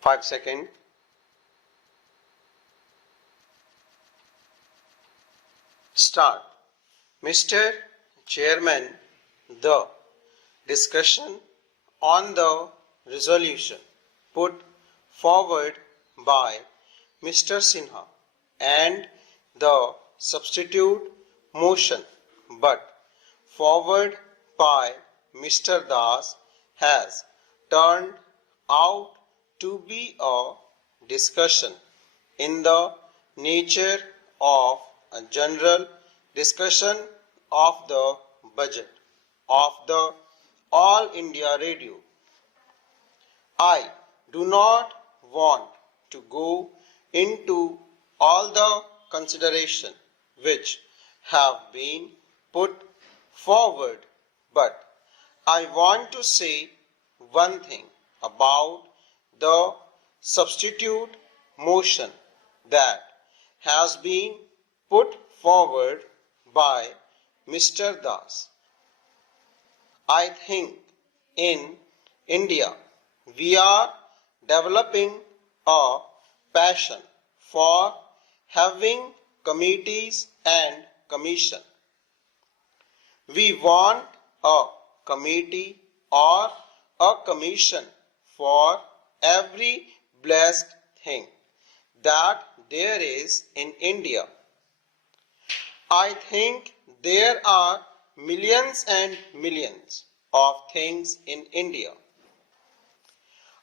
5 seconds. Start. Mr. Chairman, the discussion on the resolution put forward by Mr. Sinha and the substitute motion but forward by Mr. Das has turned out to be a discussion in the nature of a general discussion of the budget of the All India Radio. I do not want to go into all the consideration which have been put forward, but I want to say one thing about the substitute motion that has been put forward by Mr. Das. I think in India we are developing a passion for having committees and commission. We want a committee or a commission for every blessed thing that there is in India. I think there are millions and millions of things in India.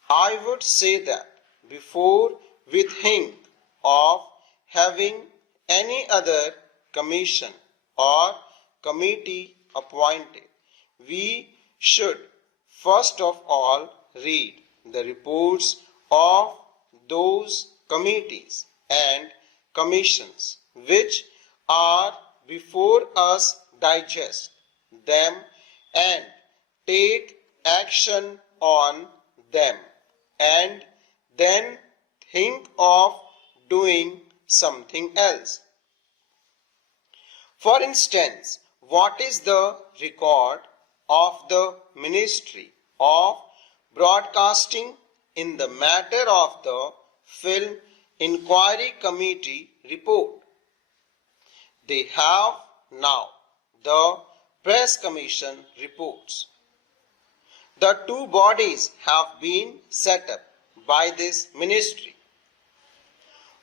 I would say that before we think of having any other commission or committee appointed, we should first of all read the reports of those committees and commissions which are before us, digest them and take action on them, and then think of doing something else. For instance, what is the record of the Ministry of Broadcasting in the matter of the Film Inquiry Committee report? They have now the Press Commission reports. The two bodies have been set up by this ministry.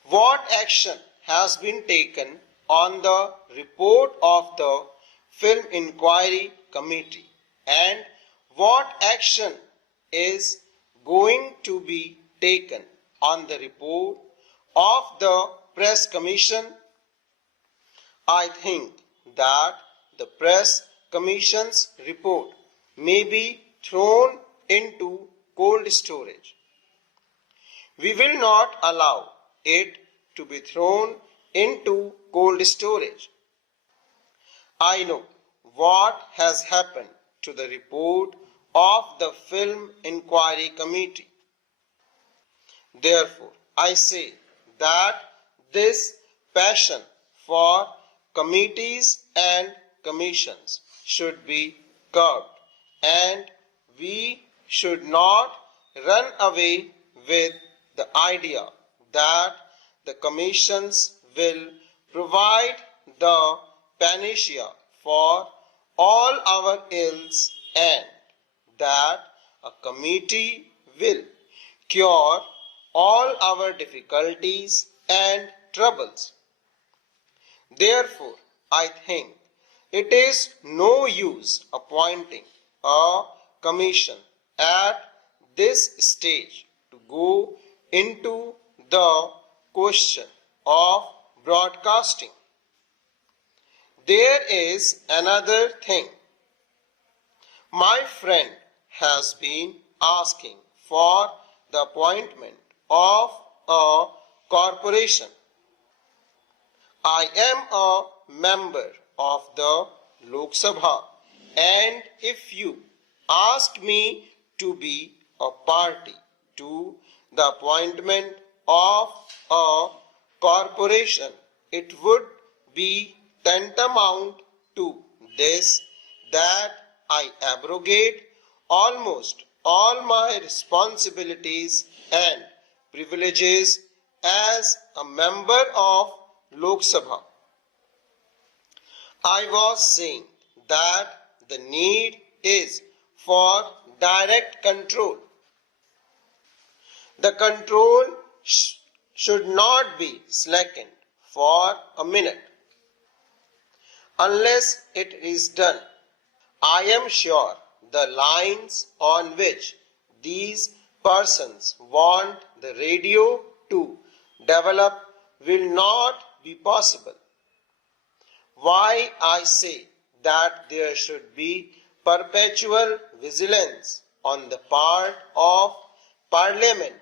What action has been taken on the report of the Film Inquiry Committee, and what action is going to be taken on the report of the Press Commission? I think that the Press Commission's report may be thrown into cold storage. We will not allow it to be thrown into cold storage. I know what has happened to the report of the Film Inquiry Committee. Therefore, I say that this passion for committees and commissions should be curbed, and we should not run away with the idea that the commissions will provide the panacea for all our ills and that a committee will cure all our difficulties and troubles. Therefore, I think it is no use appointing a commission at this stage to go into the question of broadcasting. There is another thing. My friend has been asking for the appointment of a corporation. I am a member of the Lok Sabha, and if you ask me to be a party to the appointment of a corporation, it would be tantamount to this, that I abrogate almost all my responsibilities and privileges as a member of Lok Sabha. I was saying that the need is for direct control. The control should not be slackened for a minute. Unless it is done, I am sure the lines on which these persons want the radio to develop will not be possible. Why I say that there should be perpetual vigilance on the part of Parliament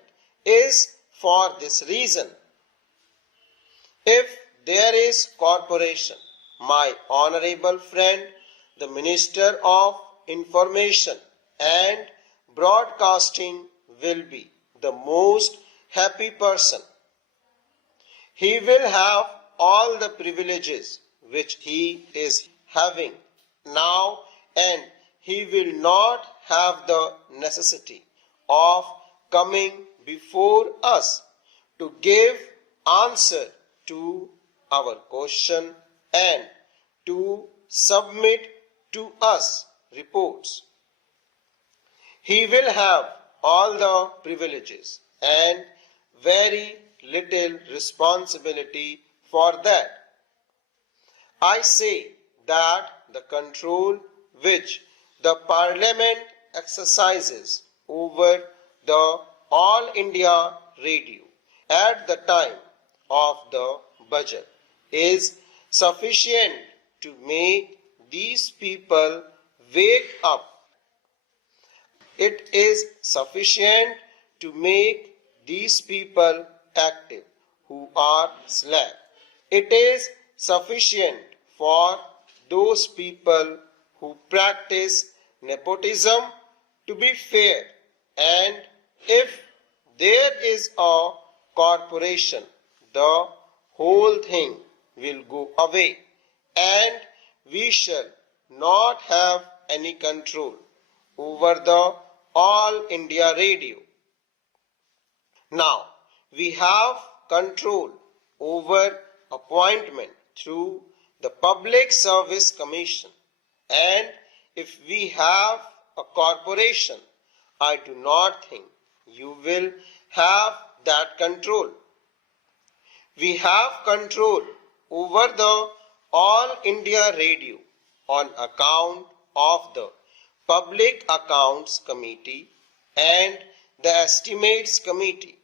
is for this reason. If there is corporation, my honorable friend, the Minister of Information and Broadcasting will be the most happy person. He will have all the privileges which he is having now, and he will not have the necessity of coming before us to give answer to our question and to submit to us reports. He will have all the privileges and very little responsibility for that. I say that the control which the Parliament exercises over the All India Radio at the time of the budget is sufficient to make these people wake up. It is sufficient to make these people active who are slack. It is sufficient for those people who practice nepotism to be fair, and if there is a corporation, the whole thing will go away and we shall not have any control over the All India Radio. Now, we have control over appointment through the Public Service Commission, and if we have a corporation, I do not think you will have that control. We have control over the All India Radio on account of the Public Accounts Committee and the Estimates Committee.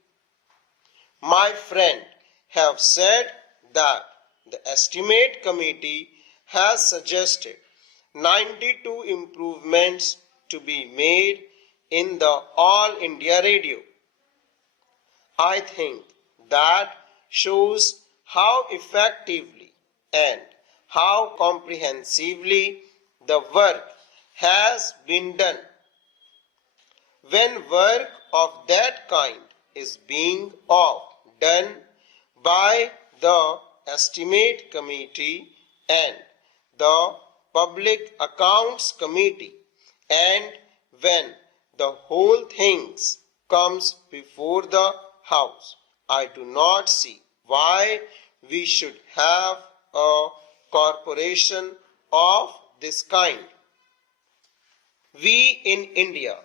My friend have said that the Estimate Committee has suggested 92 improvements to be made in the All India Radio. I think that shows how effectively and how comprehensively the work has been done. When work of that kind is being done by the Estimate Committee and the Public Accounts Committee, and when the whole things comes before the House, I do not see why we should have a corporation of this kind. We in India,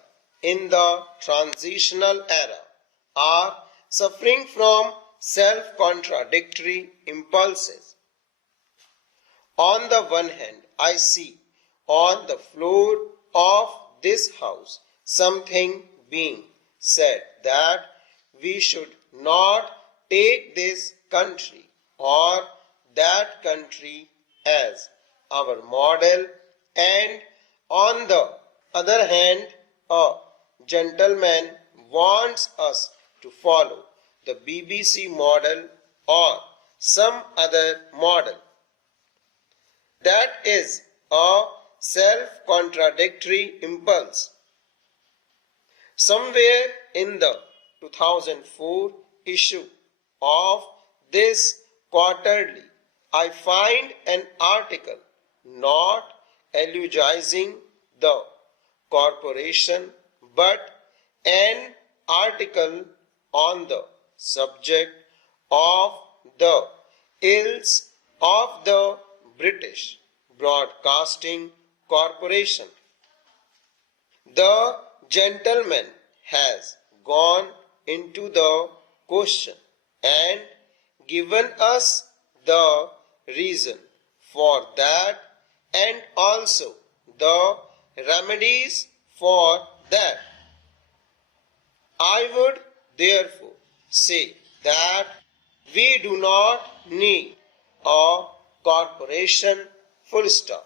in the transitional era, are suffering from self-contradictory impulses. On the one hand, I see on the floor of this house something being said that we should not take this country or that country as our model, and on the other hand, a gentleman wants us to follow the BBC model or some other model. That is a self-contradictory impulse. Somewhere in the 2004 issue of this quarterly, I find an article not eulogizing the corporation but an article on the subject of the ills of the British Broadcasting Corporation. The gentleman has gone into the question and given us the reason for that and also the remedies for that. I would therefore say that we do not need a corporation, full stop.